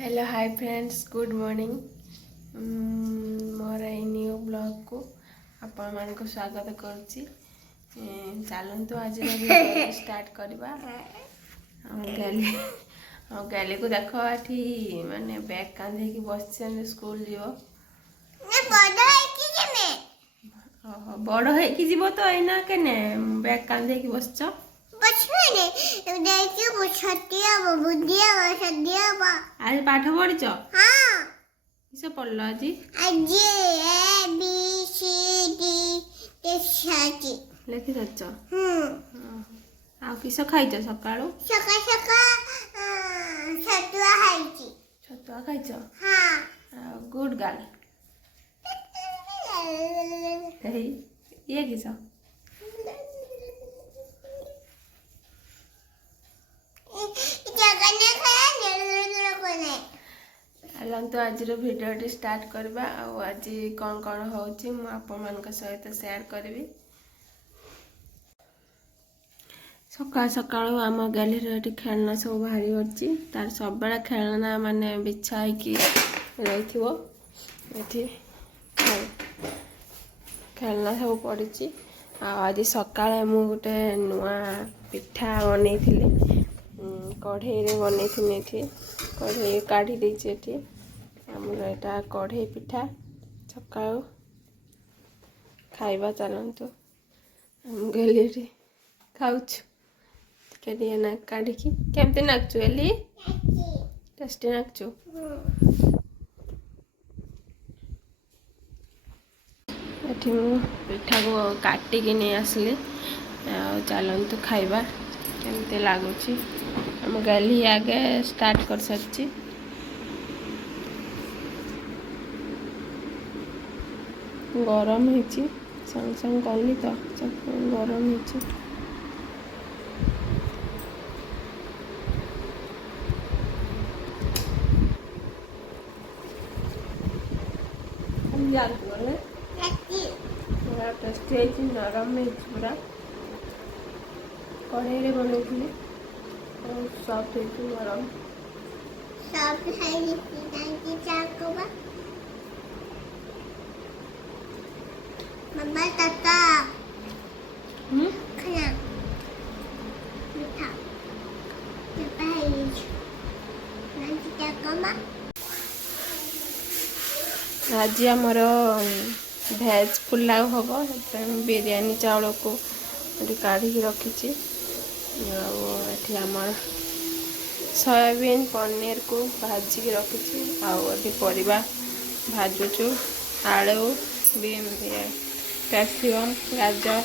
Hello hi friends good morning more a new blog को आपण मान को स्वागत करुच्ची। चलतु आज स्टार्ट करवा। गैली को देख ये माने बैग कांधे की बस स्कूल जीव बड़ हो तो एना केने बैग कांधे की बसच आज पाठ पढ़च किस पढ़ल आज लिखि सच आ किस खाइच सका छतुआ खाइच गुड गर्ल ये किस चलतु आज भिडियो स्टार्ट करवा। आज कौन कौन होची मु आपण मान सहित शेयर करी। सकाल सकाल आम गैलरी खेलना सब बाहरी अच्छी तार सब खेलना माने बिछा रही खेलना सब पड़ी। आज सकाଳେ मु गोटे नुआ पिठा बन कढ़ई बन कढ़ई काढ़ी देती आमर यहाँ कढ़ई पिठा सका खाइबा। चलतु आम गैलरी खाऊछु के ना काढ़ी केमती नाचु एली टेस्टी नाचु। ये पिठा को काटिकी नहीं आसली चलतु खाइबा केमती लगुच। आम गैली आगे स्टार्ट कर सारी गरम हो संग संग कली तो गरम हो टेस्टी नरम पूरा कढ़ई बन सॉफ्ट नरम Mama tata. Kena. Kita. Kita harus. Nanti tak koma. आज आमर भेज पुलाव हम बिरयानी चावल को काढ़ी रखी आमर सोयाबीन पनीर को भाजिक रखी परिवा भाजुचु आलू बीम कैप्सिकम गाजर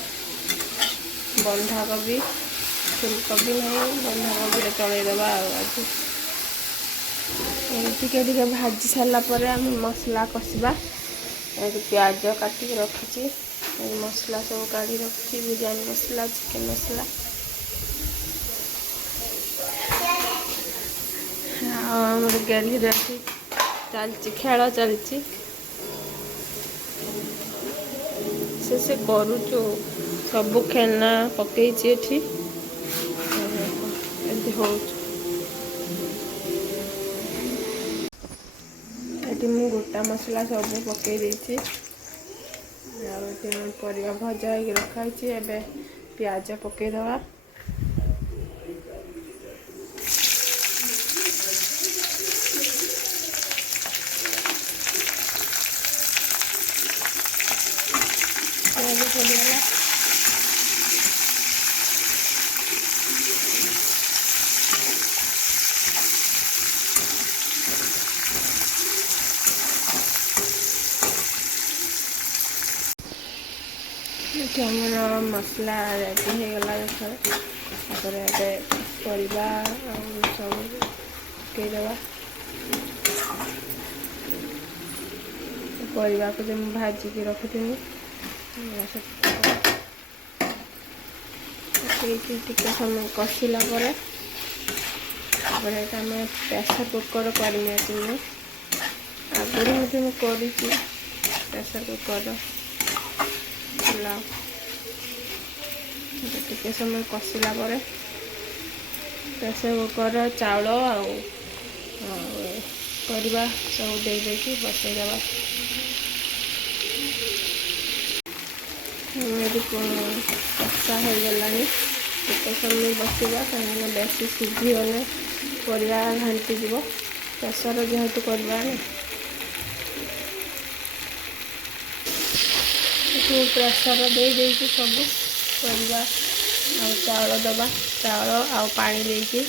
बंधाकोबी फुलकोबी नहीं बंधाकोबी चलईदबा आज टे भाजी सारापर आम मसला कषा प्याज काटिक रखी मसला सब काढ़ी रखी बिरयानी मसला चिकेन मसला आम गैलरी चलती खेल चलती से करुचु सब खेलना पकई गोटा मसला सब पकई देती परिवा भजा हो रखाई एवं प्याज पकईदवा आमर मसला रेडी हो गला परिवा सब पकईदवा परिवा को जो भाजिकी रखी टे समय कषिला आम प्रेसर कुकर करनी आगुरी कर प्रेसर कुकर पुलाव टे समय कषिला प्रेसर कुकर चाउल ପରିବା ସବୁ ଦେଇକି ବସେଇଦେବା। ଏଠି କଷା ହେଇଗଲାଣି, କେତେ ସମୟ ବସିବା କାହିଁକିନା ବେଶୀ ସିଝିଗଲେ ପରିବା ଘାଣ୍ଟିଯିବ। ପ୍ରେସର ଯେହେତୁ କରିବା ନା, ଏଠୁ ପ୍ରେସର ଦେଇକି ସବୁ ପରିବା ଆଉ ଚାଉଳ ଦେବା, ଚାଉଳ ଆଉ ପାଣି ଦେଇକି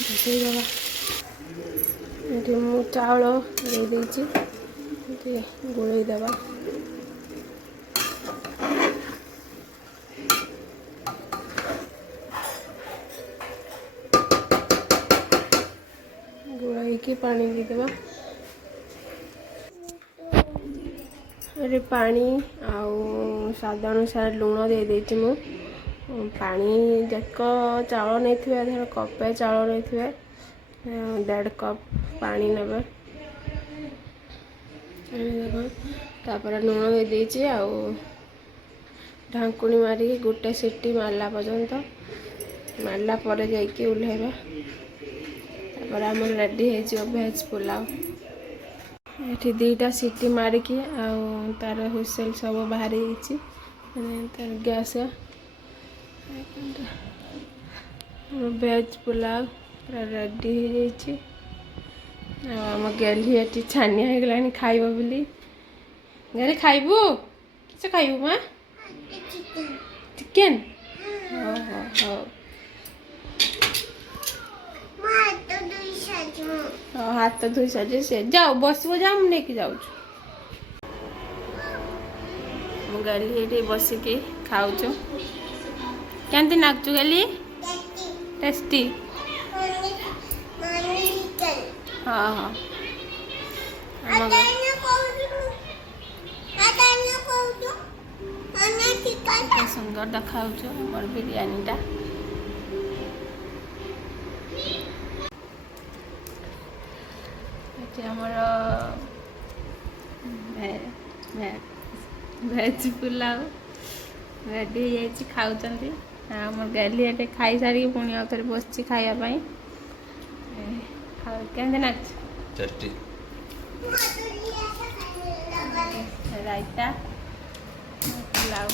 ବସେଇଦେବା। ଏଠି ମୁଁ ଚାଉଳ ଦେଇଛି, ଏଠି ଗୋଳେଇ ଦେବା। ଗୋଳେଇକି ପାଣି ଦେଇଦେବା। ଏଠି ପାଣି ଆଉ ସ୍ୱାଦ ଅନୁସାରେ ଲୁଣ ଦେଇଛି ମୁଁ। ପାଣି ଯାକ ଚାଉଳ ନେଇଥିବେ, ଧର କପେ ଚାଉଳ ନେଇଥିବେ 1.5 କପ୍ ପାଣି ନେବେ। ତାପରେ ଲୁଣ ଦେଇଛି ଆଉ ଢାଙ୍କୁଣି ମାରିକି ଗୋଟେ ସିଟି ମାରିଲା ପର୍ଯ୍ୟନ୍ତ, ମାରିଲା ପରେ ଯାଇକି ଓହ୍ଲେଇବା। ତାପରେ ଆମର ରେଡ଼ି ହେଇଯିବ ଭେଜ୍ ପୁଲାଉ। ଏଠି 2ଟା ସିଟି ମାରିକି ଆଉ ତାର ହୁଇସେଲ୍ ସବୁ ବାହାରି ଯାଇଛି, ତାର ଗ୍ୟାସ୍। ଭେଜ୍ ପୁଲାଉ ପୁରା ରେଡ଼ି ହେଇଯାଇଛି। ଆଉ ଆମ ଗେଲି ଏଠି ଛାନିଆ ହେଇଗଲାଣି ଖାଇବ ବୋଲି। ଗେଲି ଖାଇବୁ? କିସ ଖାଇବୁ ମା? ଚିକେନ୍? ହଉ ହଉ ହଉ। ହାତ ଧୋଇ ସାରିଛି ସେ। ଯାଉ ବସିବ, ଯାଉ ମୁଁ ନେଇକି ଯାଉଛି। ମୁଁ ଗେଲି ଏଠି ବସିକି ଖାଉଛୁ। କେମିତି ନାଗୁଛୁ ଗେଲି? ଟେଷ୍ଟି? ହଁ ହଁ। କେତେ ସୁନ୍ଦର ଦେଖାଯାଉଛି ଆମର ବିରିୟାନୀଟା। ଏଠି ଆମର ଭେଜ୍ ପୁଲାଉ ରେଡ଼ି ହେଇଯାଇଛି, ଖାଉଛନ୍ତି। ଆଉ ମୋ ଗେଲି ଏଠି ଖାଇସାରିକି ପୁଣି ଆଉ ଥରେ ବସିଛି ଖାଇବା ପାଇଁ। କେମିତି ନାଗୁଛି? ଟେଷ୍ଟି। ରାଇତା ପୁଲାଉ।